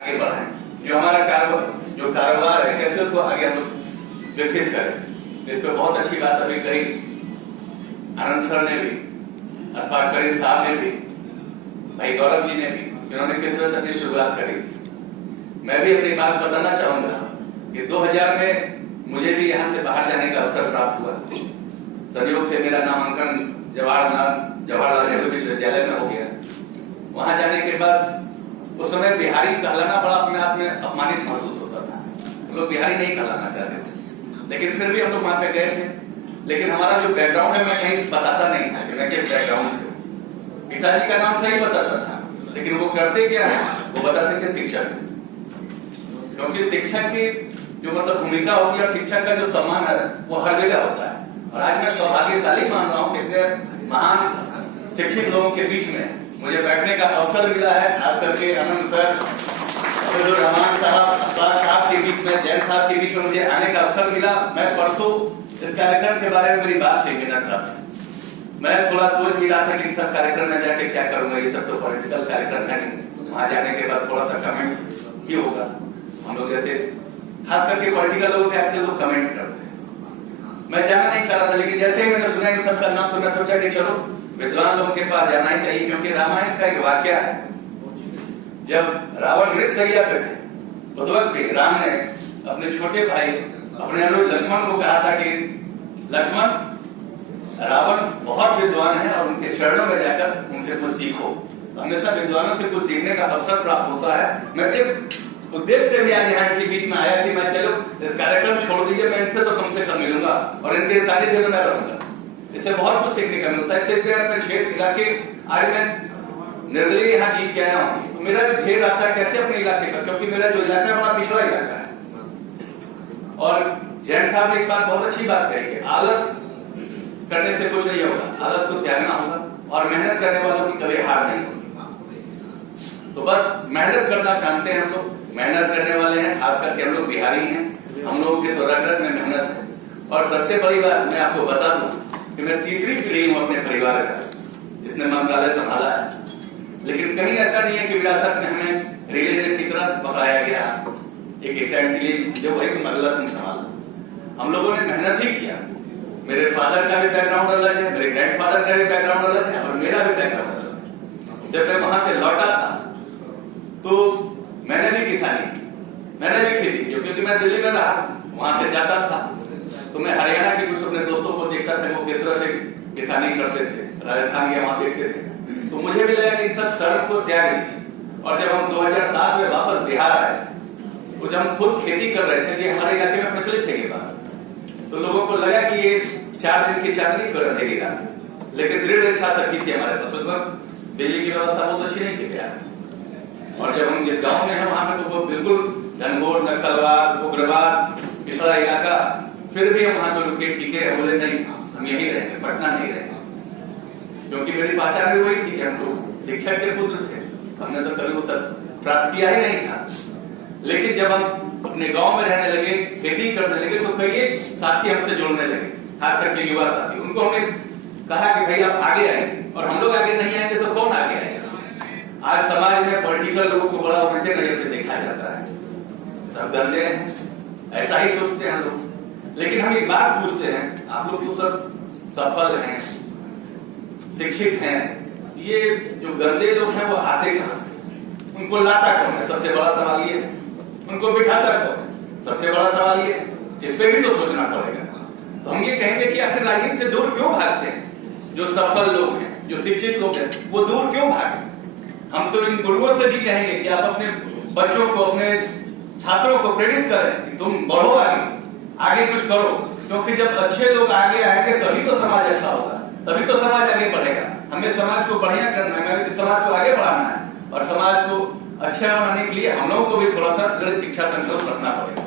आगे बढ़ाएं, जो हमारा कारोबार है कैसे उसको आगे हम लोग विकसित करें। इस पर बहुत अच्छी बात अभी कही आनंद सर ने भी, अथवा करीम साहब ने भी, भाई गौरव जी ने भी, जिन्होंने किस तरह से अपनी शुरुआत करी थी। मैं भी अपनी बात बताना चाहूंगा कि 2000 में मुझे भी यहाँ से बाहर जाने का अवसर प्राप्त हुआ। संयोग से मेरा नामांकन जवाहरलाल नेहरू विश्वविद्यालय में हो गया। वहां जाने के बाद उस समय बिहारी कहलाना बड़ा अपने आप में अपमानित महसूस होता था। हम लोग बिहारी नहीं कहलाना चाहते थे, लेकिन फिर भी हम लोग वहां पे गए थे। लेकिन हमारा जो बैकग्राउंड है, मैं कहीं बताता नहीं था कि मैं किस बैकग्राउंड से हूं। पिताजी का नाम सही बताता था, लेकिन वो करते क्या है, वो बताते थे शिक्षक। क्योंकि शिक्षक की जो मतलब भूमिका होती है और शिक्षक का जो सम्मान है वो हर जगह होता है। और आज मैं सौभाग्यशाली मान रहा हूँ कि महान शिक्षित लोगों के बीच में मुझे बैठने का अवसर मिला है। खास करके आनंद सर, रहमान साहब के बीच में, जैन साहब के बीच में मुझे आने का अवसर मिला। मैं परसों इस कार्यक्रम के बारे में मेरी बात से मेरा था, मैं थोड़ा सोच भी रहा था कि सब कार्यक्रम में जाके क्या करूंगा। ये सब तो पॉलिटिकल कार्यक्रम है नहीं, वहां जाने के बाद थोड़ा सा कमेंट ही होगा। हम लोग जैसे खास करके पॉलिटिकल लोग आजकल लोग कमेंट करते हैं। मैं जाना नहीं चाह रहा था, लेकिन जैसे ही मैंने सुना इन सब का नाम तो मैं सोचा कि चलो विद्वान लोगों के पास जाना ही चाहिए। क्योंकि रामायण का एक वाक्य है, जब रावण मृतशैया पे थे उस वक्त भी राम ने अपने छोटे भाई अपने अनुज लक्ष्मण को कहा था कि लक्ष्मण, रावण बहुत विद्वान है और उनके चरणों में जाकर उनसे कुछ सीखो। हमेशा विद्वानों से कुछ सीखने का अवसर प्राप्त होता है। मैं इस उद्देश्य से भी आज यहाँ इनके बीच में आया कि मैं चलो इस कार्यक्रम छोड़ दीजिए, मैं इनसे तो कम से कम मिलूंगा और इनके सानिध्य में मैं रहूंगा। इससे बहुत कुछ सीखने का मिलता है। इससे अपने क्षेत्र इलाके आज मैं निर्दलीय यहाँ जीत के आया हूँ, तो मेरा भी ध्येय आता है कैसे अपने इलाके का, क्योंकि मेरा जो इलाका है बड़ा पिछड़ा इलाका है। और जैन साहब ने एक बात बहुत अच्छी बात कही कि आलस करने से कुछ नहीं होगा, आलस को त्यागना होगा और मेहनत करने वालों की कभी हार नहीं होगी। तो बस मेहनत करना जानते हैं हम लोग, मेहनत करने वाले हैं। खास करके हम लोग बिहारी हैं, हम लोगों के तो रग-रग में मेहनत है। और सबसे बड़ी बात मैं आपको बता दूं कि मैं तीसरी पीढ़ी हूं अपने परिवार का जिसने मंत्रालय संभाला है। लेकिन कहीं ऐसा नहीं है कि विरासत में हमें रिले रेस की तरह बताया गया एक स्टैंड के लिए जो भाई तुम अगला तुम संभालो। हम लोगों ने मेहनत ही किया। मेरे फादर का भी बैकग्राउंड अलग है, मेरे ग्रैंडफादर का भी बैकग्राउंड अलग है और मेरा भी बैकग्राउंड अलग है। जब मैं वहां से लौटा था तो मैंने भी किसानी की, मैंने भी खेती की। क्योंकि मैं दिल्ली में रहा, वहां से जाता था तो मैं हरियाणा के कुछ अपने दोस्तों को देखता था वो किस तरह से किसानी करते थे, राजस्थान के वहां देखते थे। तो मुझे भी लगा कि सब शर्म को त्याग दीजिए। और जब हम 2007 में वापस बिहार आए तो जब हम खुद खेती कर रहे थे, ये हमारे इलाके में प्रचलित थे ये बात, तो लोगों को लगा कि ये 4 दिन की चांदनी फिर रहेगा। लेकिन दृढ़ इच्छा शक्ति थी हमारे पास। उस वक्त बिजली की व्यवस्था बहुत अच्छी नहीं थी बिहार। और जब हम जिस गांव में हैं वहां पे तो बिल्कुल घनघोर नक्सलवाद, उग्रवाद, पिछड़ा इलाका, फिर भी हम वहां से रुके, टिके, बोले नहीं हम यही रहेंगे, पटना नहीं रहेंगे। क्योंकि मेरी पहचान भी वही थी कि हम तो शिक्षक के पुत्र थे, हमने तो कभी वो सब प्राप्त किया ही नहीं था। लेकिन जब हम अपने गांव में रहने लगे, खेती करने लगे, तो कई साथी हमसे जुड़ने लगे, खास करके युवा साथी। उनको हमने कहा कि भाई आप आगे आएंगे, और हम लोग आगे नहीं आएंगे तो कौन आगे आएगा। आज समाज में पॉलिटिकल लोगों को बड़ा उल्टे नजर से देखा जाता है, सब गंदे हैं, ऐसा ही सोचते हैं लोग। लेकिन हम एक बात पूछते हैं, आप लोग तो सब सफल हैं, शिक्षित हैं, ये जो गंदे लोग हैं वो आते कहां से, उनको लाता कौन है? सबसे बड़ा सवाल ये है। उनको बिठाता कौन है? सबसे बड़ा सवाल ये है। इस पे भी तो सोचना पड़ेगा। तो हम ये कहेंगे कि आखिर राजनीति से दूर क्यों भागते हैं? जो सफल लोग हैं, जो शिक्षित लोग हैं, वो दूर क्यों भागे? हम तो इन गुरुओं से भी कहेंगे कि आप अपने बच्चों को, अपने छात्रों को प्रेरित करें कि तुम बढ़ो आगे कुछ करो। क्योंकि जब अच्छे लोग आगे आएंगे तभी तो समाज अच्छा होगा, तभी तो समाज आगे बढ़ेगा। हमें समाज को बढ़िया करना है, समाज को आगे बढ़ाना है, और समाज को अच्छा बनाने के लिए हम लोगों को भी थोड़ा सा दृढ़ इच्छा संकल्प रखना पड़ेगा।